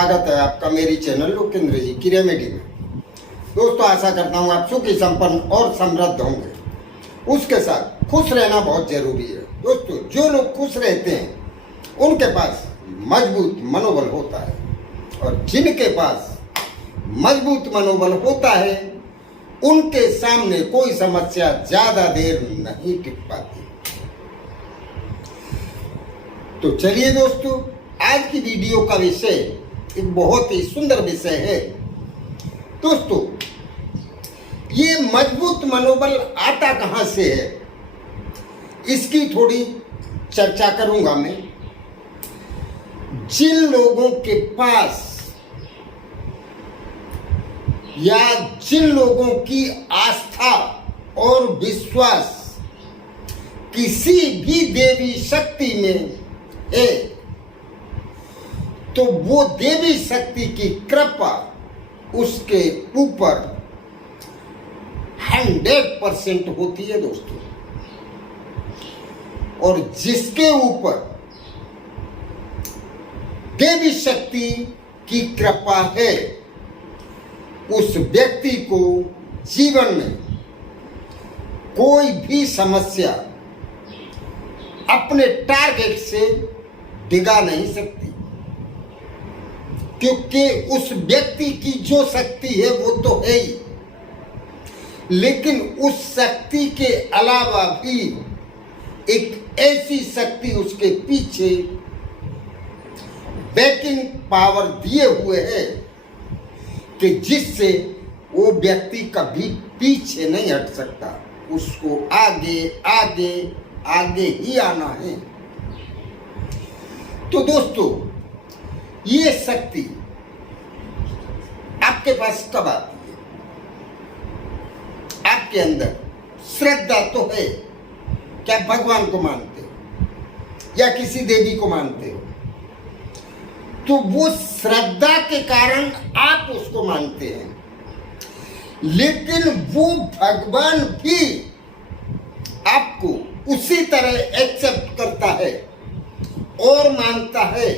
स्वागत है आपका मेरी चैनल लोकेंद्र जी की रेमेडी में। दोस्तों, आशा करता हूँ आप सुखी संपन्न और समृद्ध होंगे। उसके साथ खुश रहना बहुत जरूरी है। दोस्तों, जो लोग खुश रहते हैं उनके पास मजबूत मनोबल होता है, और जिनके पास मजबूत मनोबल होता है उनके सामने कोई समस्या ज्यादा देर नहीं टिक पाती। तो चलिए दोस्तों, आज की वीडियो का विषय एक बहुत ही सुंदर विषय है। दोस्तों, ये मजबूत मनोबल आता कहां से है, इसकी थोड़ी चर्चा करूंगा मैं। जिन लोगों के पास या जिन लोगों की आस्था और विश्वास किसी भी देवी शक्ति में है, तो वो देवी शक्ति की कृपा उसके ऊपर 100% होती है दोस्तों। और जिसके ऊपर देवी शक्ति की कृपा है, उस व्यक्ति को जीवन में कोई भी समस्या अपने टारगेट से डिगा नहीं सकती, क्योंकि उस व्यक्ति की जो शक्ति है वो तो है ही, लेकिन उस शक्ति के अलावा भी एक ऐसी शक्ति उसके पीछे बैकिंग पावर दिए हुए है कि जिससे वो व्यक्ति कभी पीछे नहीं हट सकता। उसको आगे आगे आगे ही आना है। तो दोस्तों, ये शक्ति आपके पास कब आती है? आपके अंदर श्रद्धा तो है, क्या भगवान को मानते हो या किसी देवी को मानते हो, तो वो श्रद्धा के कारण आप उसको मानते हैं। लेकिन वो भगवान भी आपको उसी तरह एक्सेप्ट करता है और मानता है,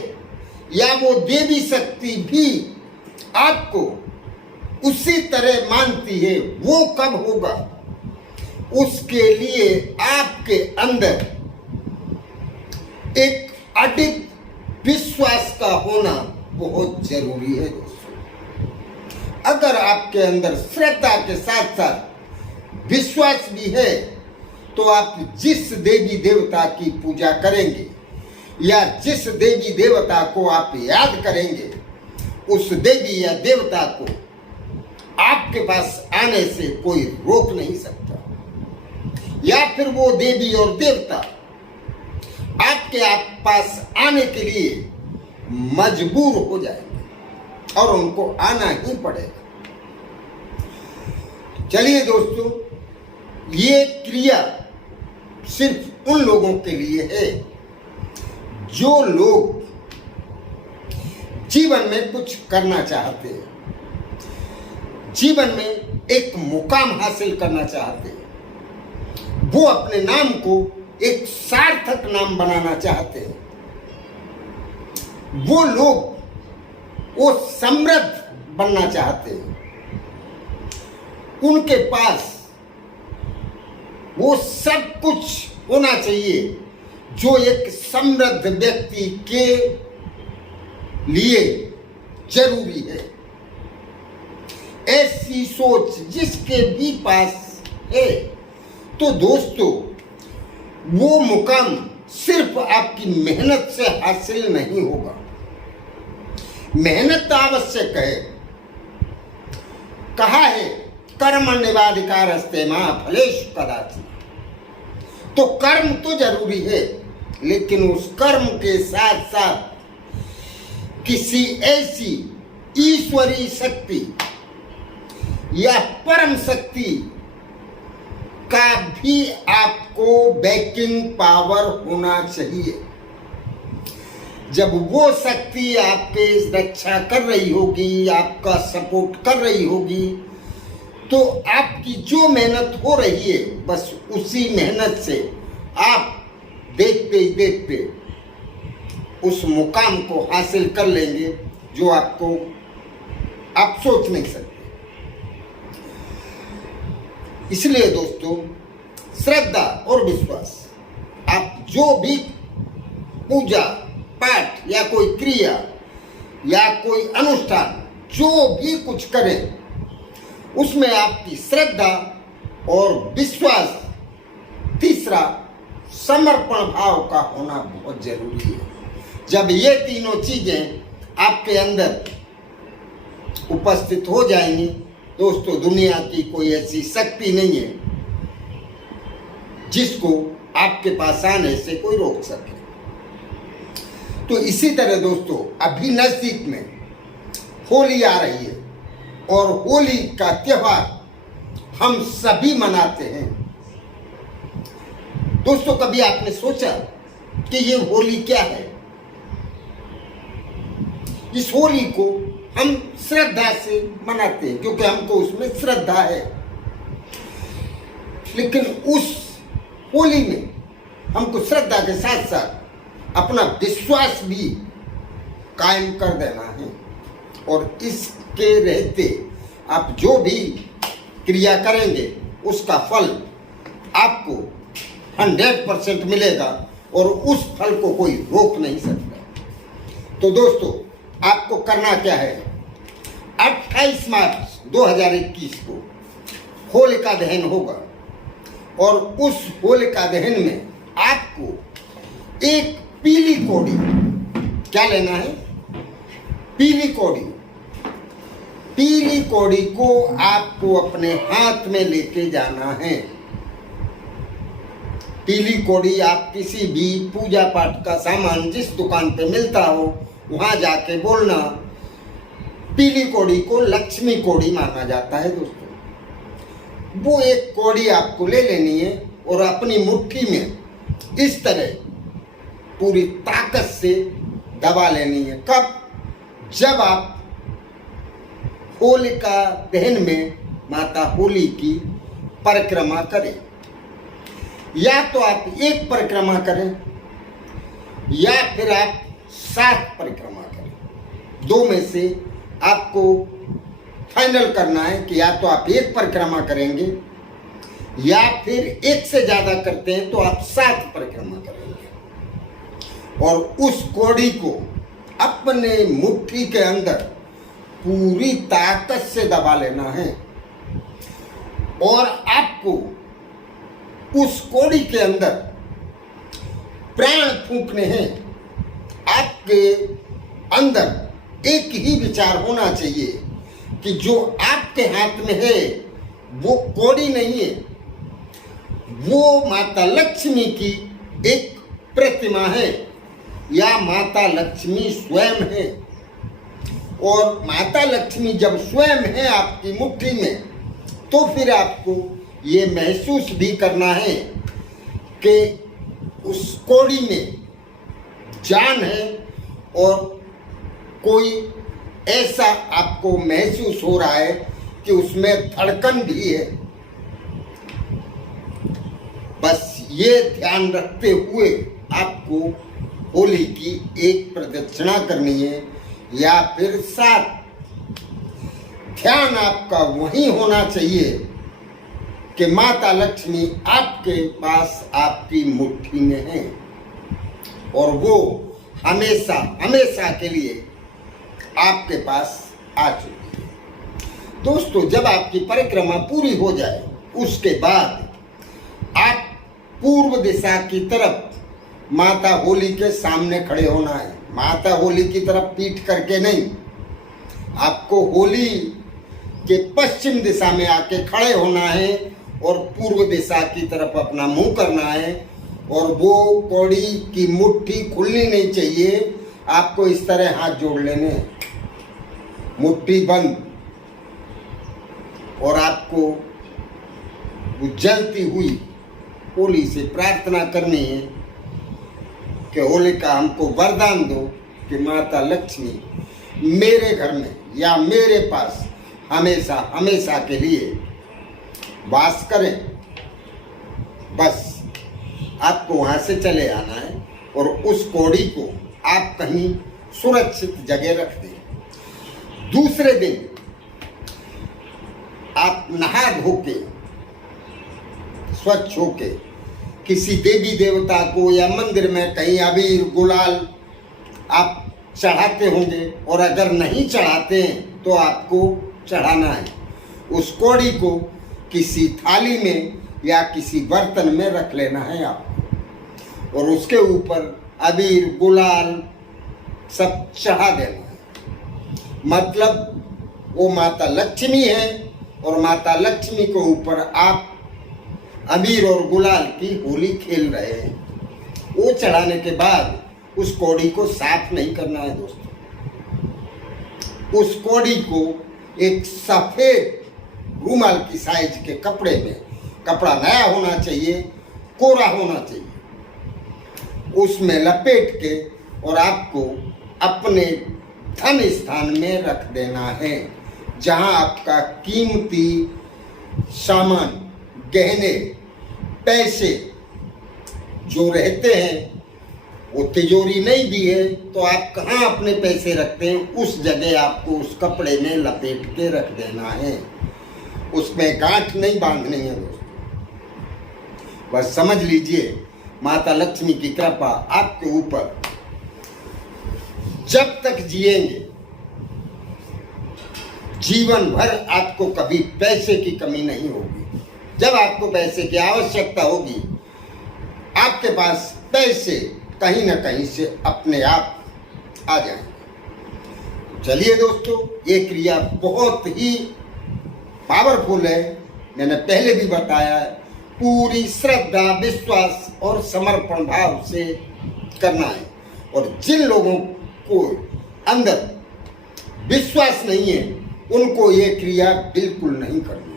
या वो देवी शक्ति भी आपको उसी तरह मानती है। वो कब होगा, उसके लिए आपके अंदर एक अडिग विश्वास का होना बहुत जरूरी है दोस्तों। अगर आपके अंदर श्रद्धा के साथ साथ विश्वास भी है, तो आप जिस देवी देवता की पूजा करेंगे या जिस देवी देवता को आप याद करेंगे, उस देवी या देवता को आपके पास आने से कोई रोक नहीं सकता, या फिर वो देवी और देवता आपके पास आने के लिए मजबूर हो जाएंगे और उनको आना ही पड़ेगा। चलिए दोस्तों, ये क्रिया सिर्फ उन लोगों के लिए है जो लोग जीवन में कुछ करना चाहते हैं, जीवन में एक मुकाम हासिल करना चाहते हैं, वो अपने नाम को एक सार्थक नाम बनाना चाहते हैं, वो लोग वो समृद्ध बनना चाहते हैं, उनके पास वो सब कुछ होना चाहिए जो एक समृद्ध व्यक्ति के लिए जरूरी है। ऐसी सोच जिसके भी पास है, तो दोस्तों, वो मुकाम सिर्फ आपकी मेहनत से हासिल नहीं होगा। मेहनत आवश्यक है। कहा है कर्मण्येवाधिकारस्ते मा फलेषु कदाचित्। तो कर्म तो जरूरी है, लेकिन उस कर्म के साथ साथ किसी ऐसी ईश्वरीय शक्ति या परम शक्ति का भी आपको बैकिंग पावर होना चाहिए। जब वो शक्ति आपके रक्षा कर रही होगी, आपका सपोर्ट कर रही होगी, तो आपकी जो मेहनत हो रही है, बस उसी मेहनत से आप देखते ही देखते उस मुकाम को हासिल कर लेंगे जो आपको आप सोच नहीं सकते। इसलिए दोस्तों, श्रद्धा और विश्वास, आप जो भी पूजा पाठ या कोई क्रिया या कोई अनुष्ठान जो भी कुछ करें, उसमें आपकी श्रद्धा और विश्वास, तीसरा समर्पण भाव का होना बहुत जरूरी है। जब ये तीनों चीजें आपके अंदर उपस्थित हो जाएंगी दोस्तों, दुनिया की कोई ऐसी शक्ति नहीं है जिसको आपके पास आने से कोई रोक सके। तो इसी तरह दोस्तों, अभी नजदीक में होली आ रही है और होली का त्योहार हम सभी मनाते हैं। दोस्तों, कभी आपने सोचा कि ये होली क्या है? इस होली को हम श्रद्धा से मनाते हैं क्योंकि हमको उसमें श्रद्धा है, लेकिन उस होली में हमको श्रद्धा के साथ साथ अपना विश्वास भी कायम कर देना है। और इसके रहते आप जो भी क्रिया करेंगे उसका फल आपको 100% मिलेगा और उस फल को कोई रोक नहीं सकता। तो दोस्तों, आपको करना क्या है? 28 मार्च 2021 को होलिका दहन होगा और उस होलिका दहन में आपको एक पीली कौड़ी, क्या लेना है? पीली कौड़ी। पीली कौड़ी को आपको अपने हाथ में लेके जाना है। पीली कौड़ी आप किसी भी पूजा पाठ का सामान जिस दुकान पे मिलता हो वहां जाके बोलना। पीली कौड़ी को लक्ष्मी कौड़ी माना जाता है दोस्तों। वो एक कौड़ी आपको ले लेनी है और अपनी मुट्ठी में इस तरह पूरी ताकत से दबा लेनी है। कब? जब आप होलिका दहन में माता होली की परिक्रमा करें, या तो आप एक परिक्रमा करें या फिर आप 7 परिक्रमा करें। दो में से आपको फाइनल करना है कि या तो आप एक परिक्रमा करेंगे या फिर एक से ज्यादा करते हैं तो आप 7 परिक्रमा करेंगे। और उस कौड़ी को अपने मुट्ठी के अंदर पूरी ताकत से दबा लेना है और आपको उस कौड़ी के अंदर प्राण फूंकने हैं। आपके अंदर एक ही विचार होना चाहिए कि जो आपके हाथ में है वो कौड़ी नहीं है, वो माता लक्ष्मी की एक प्रतिमा है या माता लक्ष्मी स्वयं है। और माता लक्ष्मी जब स्वयं है आपकी मुट्ठी में, तो फिर आपको ये महसूस भी करना है कि उस कौड़ी में जान है और कोई ऐसा आपको महसूस हो रहा है कि उसमें धड़कन भी है। बस ये ध्यान रखते हुए आपको होली की एक प्रदक्षिणा करनी है या फिर 7। ध्यान आपका वही होना चाहिए कि माता लक्ष्मी आपके पास आपकी मुट्ठी में है और वो हमेशा हमेशा के लिए आपके पास आ चुकी है। दोस्तों, जब आपकी परिक्रमा पूरी हो जाए उसके बाद आप पूर्व दिशा की तरफ माता होली के सामने खड़े होना है। माता होली की तरफ पीठ करके नहीं, आपको होली के पश्चिम दिशा में आके खड़े होना है और पूर्व दिशा की तरफ अपना मुंह करना है और वो कौड़ी की मुट्ठी खुलनी नहीं चाहिए। आपको इस तरह हाथ जोड़ लेने हैं, मुट्ठी बंद, और आपको वो जलती हुई होली से प्रार्थना करनी है कि होलिका हमको वरदान दो कि माता लक्ष्मी मेरे घर में या मेरे पास हमेशा हमेशा के लिए वास करें। बस आपको वहां से चले आना है और उस कौड़ी को आप कहीं सुरक्षित जगह रख दें। दूसरे दिन आप नहा धो के स्वच्छ होके किसी देवी देवता को या मंदिर में कहीं अबीर गुलाल आप चढ़ाते होंगे, और अगर नहीं चढ़ाते हैं तो आपको चढ़ाना है। उस कौड़ी को किसी थाली में या किसी बर्तन में रख लेना है आपको, और उसके ऊपर अबीर गुलाल सब चढ़ा देना है। मतलब वो माता लक्ष्मी है, और माता लक्ष्मी के ऊपर आप अबीर और गुलाल की होली खेल रहे हैं। वो चढ़ाने के बाद उस कौड़ी को साफ नहीं करना है दोस्तों। उस कौड़ी को एक सफेद रूमाल की साइज के कपड़े में, कपड़ा नया होना चाहिए, कोरा होना चाहिए, उसमें लपेट के और आपको अपने धन स्थान में रख देना है, जहां आपका कीमती सामान, गहने, पैसे जो रहते हैं, वो तिजोरी नहीं दी है तो आप कहाँ अपने पैसे रखते हैं, उस जगह आपको उस कपड़े में लपेट के रख देना है। उसमें गांठ नहीं बांधनी है दोस्तों। बस समझ लीजिए माता लक्ष्मी की कृपा आपके ऊपर जब तक जिएंगे, जीवन भर आपको कभी पैसे की कमी नहीं होगी। जब आपको पैसे की आवश्यकता होगी, आपके पास पैसे कहीं ना कहीं से अपने आप आ जाएंगे। चलिए दोस्तों, ये क्रिया बहुत ही पावरफुल है, मैंने पहले भी बताया है। पूरी श्रद्धा, विश्वास और समर्पण भाव से करना है। और जिन लोगों को अंदर विश्वास नहीं है, उनको ये क्रिया बिल्कुल नहीं करनी।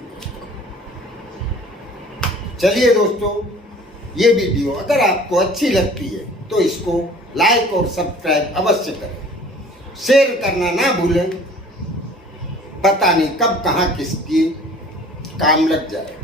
चलिए दोस्तों, ये वीडियो अगर आपको अच्छी लगती है तो इसको लाइक और सब्सक्राइब अवश्य करें। शेयर करना ना भूलें, पता नहीं कब कहाँ किसकी काम लग जाए।